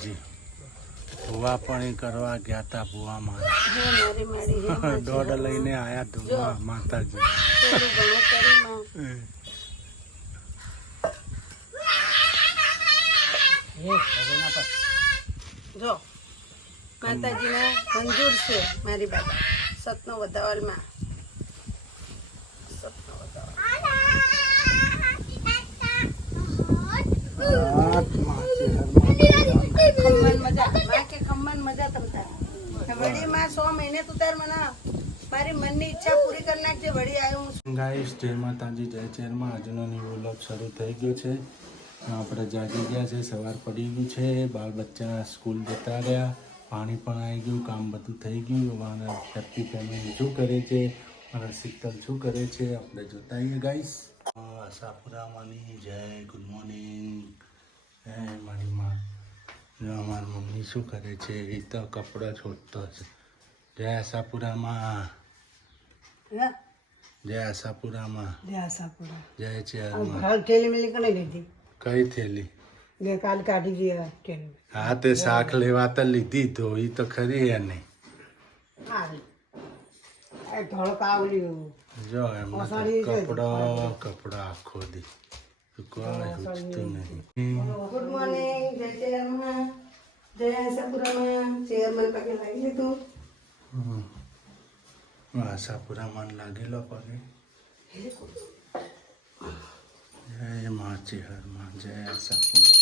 ભૂવા પણ કરવા ગયા હતા ભૂવા મારા દોડ લઈને આયા ધુમા માતાજી જો માતાજીના મંજૂર છે મારી બાબા સતનો વધાવલમાં ખમ્મન મજા તમતા વળી માં 100 મહિને તું તાર મને મારી મનની ઈચ્છા પૂરી કરી નાખજે વળી આવ્યો હું ગાઈસ જય માતાજી જય ચેરમાં આજનો ન્યૂ વ્લોગ શરૂ થઈ ગયો છે આપણે જાગી ગયા છે સવાર પડી ગયું છે બાળ બચ્ચા સ્કૂલ જતા રહ્યા પાણી પણ આવી ગયું કામ બધું થઈ ગયું મારા હેપી ફેમિલી શું કરે છે મારા શીતલ શું કરે છે આપણે જોતા આવીએ ગાઈસ આશાપુરામાંની જય ગુડ મોર્નિંગ હે મારી માં જો અમારી મમ્મી શું કરે છે એ તો કપડાં છોડતો છે જય આશાપુરામાં જય આશાપુરામાં જય ચેરમાં થેલી મેલી કઈ લીધી કઈ થેલી કાલ કાઢી ગયા થેલી હા તે શાક લેવા તો લીધી તો એ તો ખરી હે નહીં થોડોક આવડ્યું જો એમાં કપડો આખો દી કોઈ ઉઠતું નહીં ગુડ મોર્નિંગ જય ચેરમાં જય આશાપુરામાં ચેરમેન પગે લાગી લીધું આશાપુરામાં લાગેલો પગે જય મા ચેહરમાં જય આશાપુરા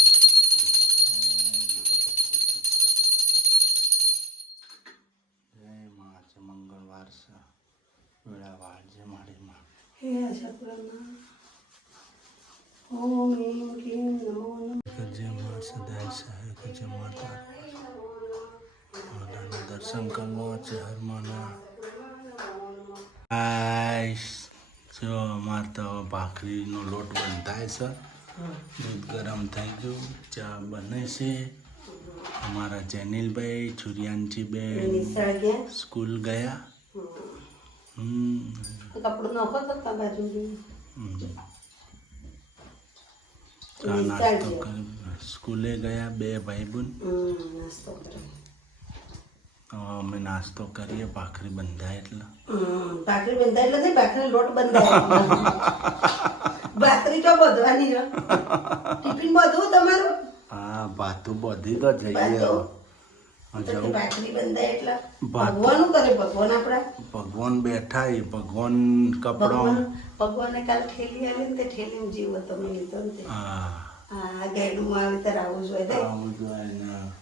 જય મા છે મંગળવાર સા વેળાવાર જે મારી માં હે આશાપુરામાં ઓમ એમ ક્લીમ નમો નમઃ જય મા સદાય સહાયક જય માતા માતાના દર્શન કરવા છે હરમાના જો અમારે તો ભાખરીનો લોટ બંધાય છે દૂધ ગરમ થઈ ગયું ચા બને છે અમારા જેનિલભાઈ છુરિયાનજીબેન સ્કૂલ ગયા કપડું નાખો તો બાજુ નાસ્તો કરી સ્કૂલે ગયા બે ભાઈબંધ અમે નાસ્તો કરીએ ભાખરી બંધાય એટલે ભાખરી બંધાય એટલે ભાખરી લોટ બંધાય ભાખરી તો બધવાની છે ટિફિન બધું તમારું હા ભાતું બધી તો જઈએ ભાખરી બંધાય એટલે ભગવાનનું કરે ભગવાન આપણા ભગવાન બેઠા એ ભગવાન કપડો ભગવાને કાલ ઠેલી આલી ને તે ઠેલીમાં જીવ હતો મેં લીધો ને હા ગેડું આવે ત્યારે આવું જોઈએ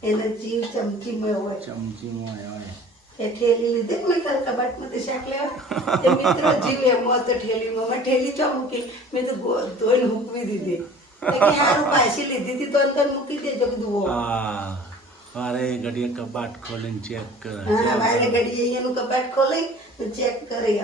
એને જીવ ચમચીમાં હોય ચમચીમાં હોય એ ઠેલી લીધી મેં કાલ કબાટમાંથી શાક લેવા એ મિત્રો જીવ એમ હતો ઠેલીમાં મેં ઠેલી ચો મૂકી મેં તો ધોઈને મૂકવી દીધી સારું પાછી લીધી હતી તો અંદર મૂકી દેજો કીધું મારે ઘડીએ કબાટ ખોલીને ચેક કરે મારે ઘડીએ એનું કબાટ ખોલી ચેક કરી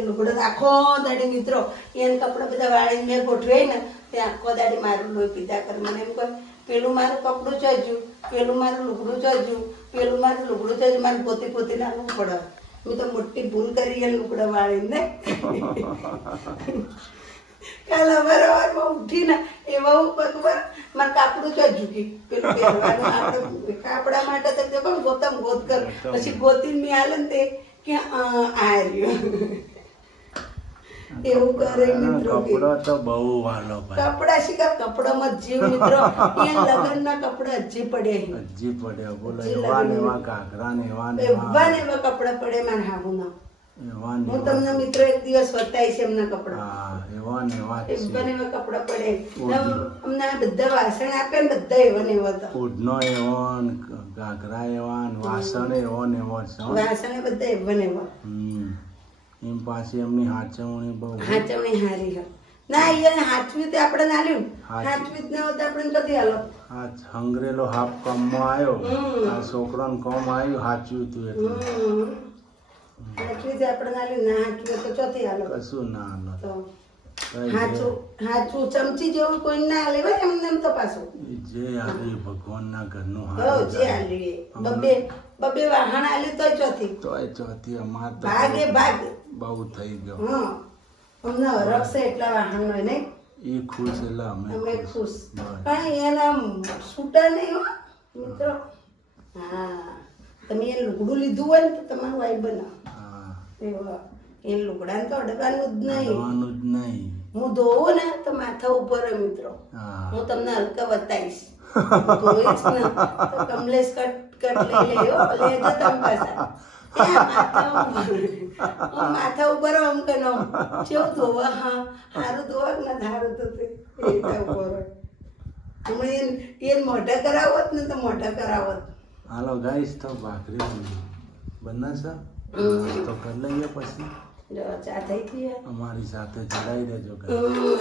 લુગડો આખો દાડી મિત્રો એને કપડા બધા વાળીને મેં ગોઠવાય ને તે આખો દાડી મારું લોહી પીધા કરે મને એમ કહે પેલું મારું કપડું ચોજ્યું પેલું મારું લુગડું ચોજ્યું પેલું મારું લુગડું ચોજ્યું મારે પોતે નાખવું પડે મેં તો મોટી ભૂલ કરી એ લુગડા વાળીને કાલ અવારમાં ઉઠીને એવા ઉપર મારે કાપડું ચોજ્યું કે પેલું પહેરવાનું આપણે કાપડા માટે તો ગોતમ ગોત કર પછી ગોતીને મેં આલે ને તે કે આ રહ્યો એવું કરે મિત્રો કપડો તો બહુ વાલો કપડા શીખા કપડામાં જીવ મિત્રો એ લગ્નના કપડા હજી પડ્યા બોલો એવા ઘાઘરા ને એવા કપડા પડે મારા હાહુના હું તમને મિત્રો એક દિવસ બતાવીશ એમના કપડા એવા કપડા પડે અમને બધા વાસણ આપે ને બધા એવા ને એવા ફૂડનો એવો ઘાઘરા એવા વાસણ એવો ને એવો વાસણ બધા એવા ને એવા એમ પાછી એમની હાચવણી બહુ હાચવણી હારી છે ના એને હાચવી તે આપણે ના લ્યું હાચવી ના હોત આપણે કદી હાલો હા હંગરેલો હાફ કામમાં આવ્યો આ છોકરાને કામ આવ્યું હાચવ્યું તું એટલે હાચવી તે આપણે ના લ્યું ના હાચવી તો ચોથી હાલો કશું ના હાલો હાચું ચમચી જેવું કોઈ ના લેવાય એમને એમ તો પાછું જે આવી ભગવાનના ઘરનું જે આલી બબે વાહન આલી તોય ચોથી અમાર તો ભાગે બહુ થઈ ગયો અમને હરખ છે એટલા વાહન હોય ને એ ખુશ એટલે અમે અમે ખુશ બસ. પણ એના છૂટા નહીં હો મિત્રો. હા તમે એ લુગડું લીધું હોય ને તો તમારું વાઈ બનાવો. હા એવા એ લુગડાને તો અડવાનું જ નહીં. અડવાનું જ નહીં. હું ધોવું ને તો માથા ઉપર હોય મિત્રો. હા હું તમને હલકા બતાવીશ. હું ધોઈશ ને તો કમલેશ કટ લઈ લેજો લેજો તમે પાછા. ત્યાં માથા ઉપર આમ કે નો કેવું ધોવા હા સારું ધોવા ને સારું તો તે ઉપર હોય. હમણાં એ મોઢા કરાવત ને તો મોઢા કરાવત. હાલો ગાઈસ તો ભાખરી બનાવશે તો કરી લઈએ પછી જો ચા થઈ ગઈ હે. અમારી સાથે જોડાઈ રહેજો guys.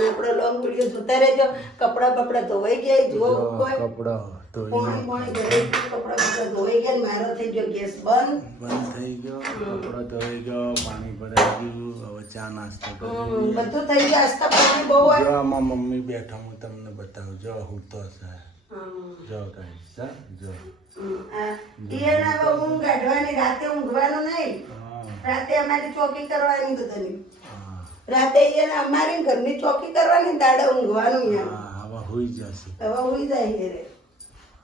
આપણો લોંગ વિડીયો જોતા રહેજો. કપડા બપડા ધોવાઈ ગયા જો જો કોઈ કપડો પાણી ધોઈને પાણી ઘરે કપડા બપડા ધોવાઈ ગયા ને મારો થઈ ગયો ગેસ બંધ. બંધ થઈ ગયો, કપડો ધોઈ ગયો, પાણી ભરાઈ ગયું. હવે ચા નાસ્તો કરી બધું થઈ ગયું. આસ્તા પાણી બહુ હોય. જો આમાં મમ્મી બેઠા હું તમને બતાવું. જો હું તો છે જો ગાઈસ જો એના હવે ઊંઘ કાઢવાની રાતે ઊંઘવાનું નહીં. હા રાતે અમારી ચોકી કરવાની બધાની. હા રાતે એને અમારી ઘરની ચોકી કરવાની દાડે ઊંઘવાનું એમ. હા હવે હુઈ જશે. હવે હુઈ જાય છે રે.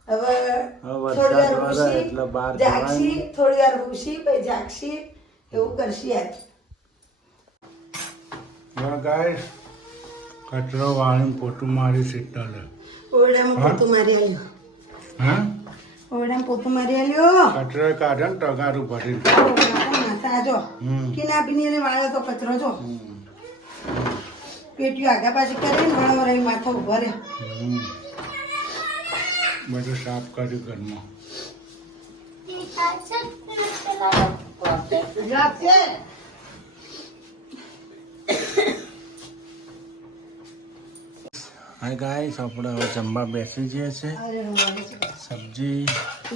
હવે વરસાદ થોડી વાર વરસે ખુશી એટલે બહાર જાગશી થોડી વાર ખુશી પછી જાગશી એવું કરશી આજ. જો ગાઈસ કચરો વાળીને પોતું મારી સીટલ. ઓરડામાં પોતું મારી આવ્યો. હા ઓરડામાં પોતું મારી આવ્યો. કચરો કાઢે ને ટગારું ભરીને. માથા જો કિના પીને વાળ્યો તો કચરો જો પેટીઓ આગા પાછી કરીને વળો રહી માથા ઉભા રહે. બધું સાફ કર્યું ઘરમાં. હાય ગાઈસ આપણે હવે જમવા બેસી જઈએ છે. સબ્જી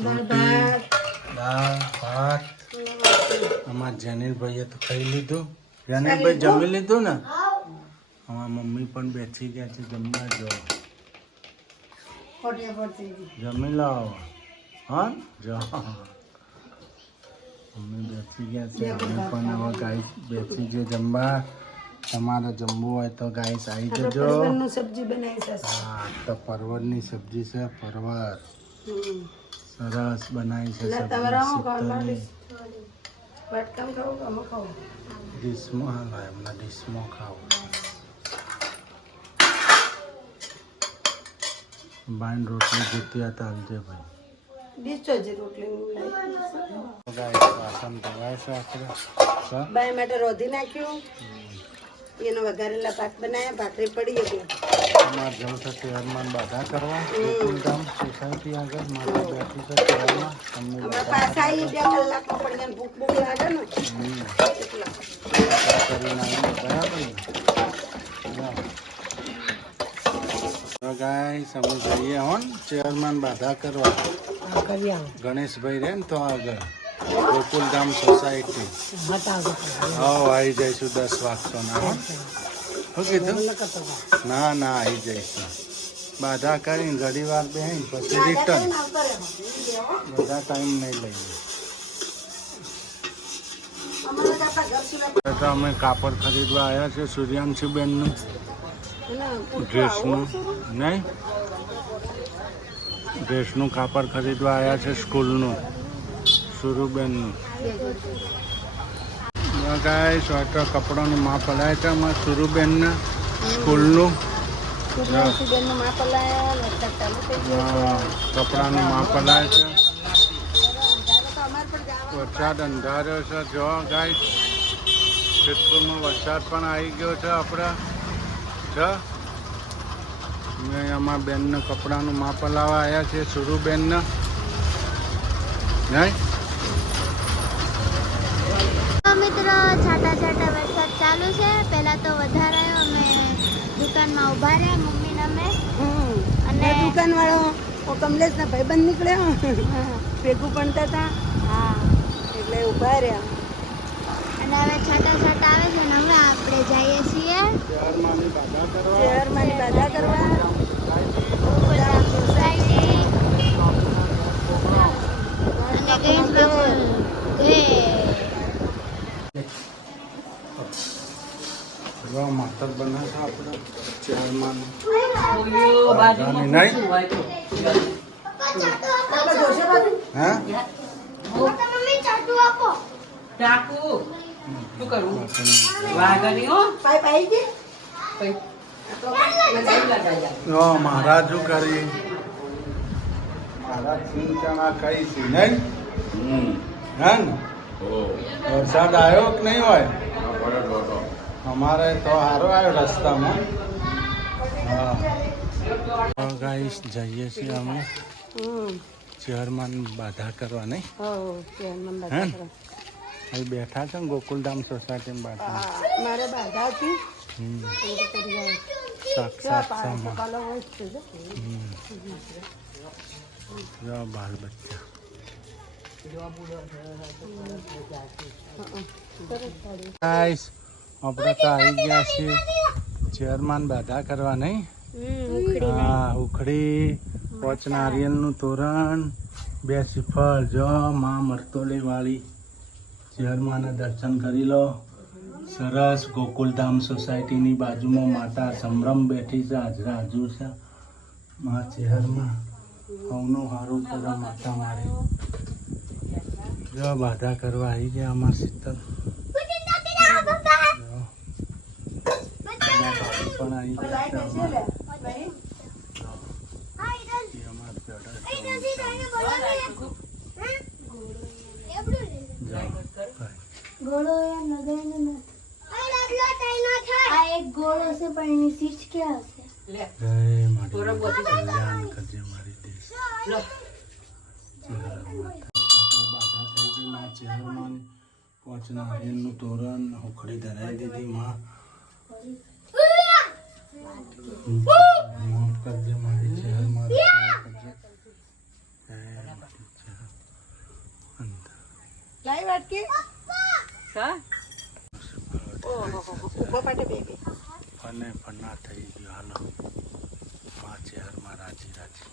રોટી દાળ ભાત. અમારા જનીરભાઈએ તો ખાઈ લીધું. જનીરભાઈ જમી લીધું ને. અમારા મમ્મી પણ બેસી ગયા છે જમવા. જો જમી લાવો હા જો મમ્મી બેસી ગયા છે. અમે પણ હવે ગાઈસ બેસી ગયો જમવા. તમારે જમવું હોય તો ગાઈસ આવી જજો. સબ્જી બનાવી છે. હા તો પરવરની સબ્જી છે. પરવર સરસ બનાવી છે સબ્જી. વાટકામ ખાવું કે આમાં ખાવું? ડીશમાં હાલો એમના ડીશમાં ખાવું. બાઈન રોટલી જીતી હતા હાલજે ભાઈ. ડીશો જ રોટલી ગાઈસ વાસણ ધોવાય છે આપણે. બાય માટે રોધી નાખ્યું. એનો વઘારેલા ભાત બનાવ્યા. ભાખરી પડી એટલે અમારે જવું છે તહેવારમાં બાધા કરવા. ગામ સોસાયટી આગળ મારે બેઠું છે તહેવારમાં. તમને હમણાં પાછા આવી 2 કલાકમાં પડી જાય. ભૂખ બૂખ લાગે ને એટલે કરીને આવીને બરાબર ને. તો ગાઈસ અમે જઈએ હો ને ચેરમેન બાધા કરવા. કરી આવો. ગણેશભાઈ રહે ને તો આગળ ગોકુલધામ સોસાયટી. આવી જઈશું 10 વાગશોના. હો શું કીધું? ના ના આવી જઈશું. બાધા કરીને ઘડી વાર બેહીને પછી રિટર્ન. બધા ટાઈમ નહીં લઈએ. તો અમે કાપડ ખરીદવા આવ્યા છે સૂર્યાંશીબેનનું ડ્રેસનું. નહીં ડ્રેસનું કાપડ ખરીદવા આવ્યા છે સ્કૂલનું સુરુબેનનું. ગાઈસ તો કપડાનું માપ હલાય છે અમારે સુરુબેનને સ્કૂલનું. કપડાનું માપ હલાય છે. વરસાદ અંધાર્યો છે. જો ગાઈસ સિદ્ધપુરમાં વરસાદ પણ આવી ગયો છે આપણા. મેં અમારા બેનને કપડાનું માપ હલાવવા આવ્યા છે સુરુબેનને. નહીં મિત્રો છાટા છાટા વરસાદ ચાલુ છે. પહેલા તો વધારે આવ્યો. અમે દુકાનમાં ઊભા રહ્યા મમ્મી ને અમે. અને દુકાન વાળો કમલેશ ના ભાઈબંધ નીકળ્યો ભેગું ભણતા હતા. હા એટલે ઊભા રહ્યા. અને હવે છાટા છાટા આવે છે ને હવે આપણે જઈએ છીએ શહેરમાંની બાધા કરવા. શહેરમાં બાધા કરવા. ગોકુલધામ સોસાયટી અને ગણેશ બાપુ માતર બનાવશે આપણે. ચેરમાન બાજુમાં નહીં? શું હોય તો? આપણે જોશે બધું હા મમ્મી ચાટુ આપો. ચાકુ શું કરવું? વાઘની હો પાઇપ આવી ગઈ કઈ મજા લગાવ્યા ઓ મહારાજ શું કરી મહારાજ સિંચના કઈ છે નહીં હે ને વરસાદ આવ્યો કે નહીં હોય અમારે તો સારો આવ્યો રસ્તામાં હા ગાઈસ જઈએ છીએ અમે ચેરમાન બાધા કરવા નહીં હે ને અહીં બેઠા છે ને ગોકુલધામ સોસાયટીમાં બાધા મારે બાધા હતી સાક્ષાત સમા જો બાલ બચ્ચા ગાઈસ આપણે તો આવી ગયા છીએ ચેરમાન બાધા કરવા નહીં હા ઉખડી પોચ નારિયેલનું તોરણ 2 શ્રીફળ જો માં મરતોલી વાળી ચેરમાના દર્શન કરી લો સરસ ગોકુલધામ સોસાયટીની બાજુમાં માતા સમરમ બેઠી છે હાજરા હાજર છે માં ચેહરમાં સૌનું સારું કરે માતા મારી જો બાધા કરવા આવી ગયા અમાર શીતલ જો, અમારા ભાભી પણ આવી ગયા છે અમારા. જો, એ અમારા જડા છે. જો, ભાઈ. ગોળો યાર લગાવીને નથી. આ એક ગોળો છે પણ એની સીચ ક્યાં હશે? લે જય માડી તોરણ માતા, બોધી કલ્યાણ કરજે મારી દેશ લો બાધા થઈ ગઈ માં ચેહરમાં પોચ નારિયેળનું તોરણ ઉખડી ધરાઈ દીધી માં માફ કરજે મારી ચેહરમાં રક્ષા કરજે જય મારી ચેહર અંદર લાઈ વાટકી હા ઉભો પાટે બેબી ફને ફના થઈ ગયો હાલો માં ચેહરમાં રાજી રાજી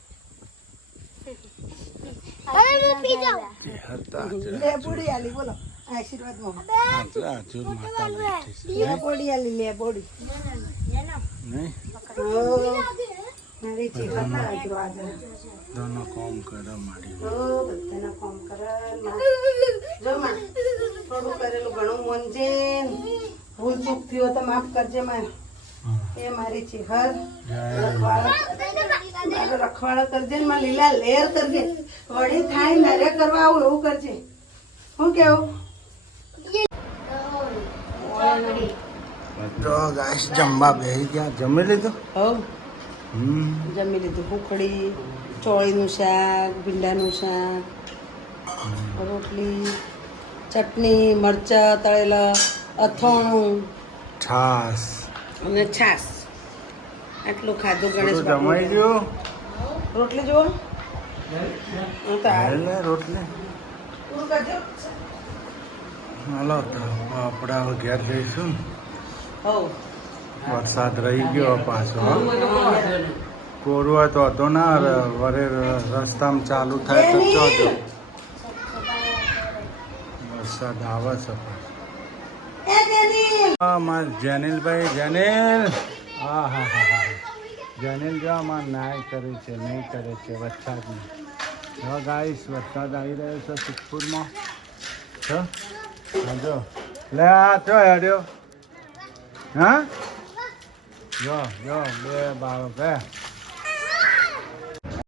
હવે હું પી જાઉં. ચેહર તો લે હાજરા બોડી આલી બોલો આશીર્વાદ માં હાજરા હાજર માતા બેઠી છે લે બોડી આલી લે બોડી નહીં મારી જીવનમાં આશીર્વાદ દોનો કોમ કરે મારી ઓ બધાના કામ કરે જો માં થોડું કરેલું ઘણું મન છે ભૂલ ચૂક થયો તો માફ કરજે માં એ મારી ચેહર રખવાળો કરજે ને માં લીલા લેર કરજે વળી થાય નરે કરવા આવું એવું કરજે શું કેવું તો ગાઈસ જમવા બેસી ગયા જમી લીધું હવ જમી લીધું ઉખડી ચોળીનું શાક ભીંડાનું શાક રોટલી ચટણી મરચાં તળેલા અથાણું છાસ અને છાશ આટલું ખાધું ગણેશ બધું જમાઈ બાપુએ. ગયું રોટલી જુઓ હું તો આ- લે રોટલી પૂરું કરજો. હાલો તો આપણે હવે ઘેર જઈશું ને. હવ વરસાદ રહી ગયો પાછો હો. બધું કોઈ વાંધો નહીં. કોરું હોય તો હતો ના વરે રસ્તામાં ચાલુ થાય તો ચોજો વરસાદ આવે છે પણ. એ તેની હા માર જેનિલભાઈ જેનિલ હા હા હા હા જેનિલ જો અમાર નાય કરે છે નહીં કરે છે વરસાદની હવે ગાઈસ વરસાદ આવી રહ્યો છે સિદ્ધપુરમાં છો હા જો લે આ ચો હેડ્યો હા જો જો બે બાળક હે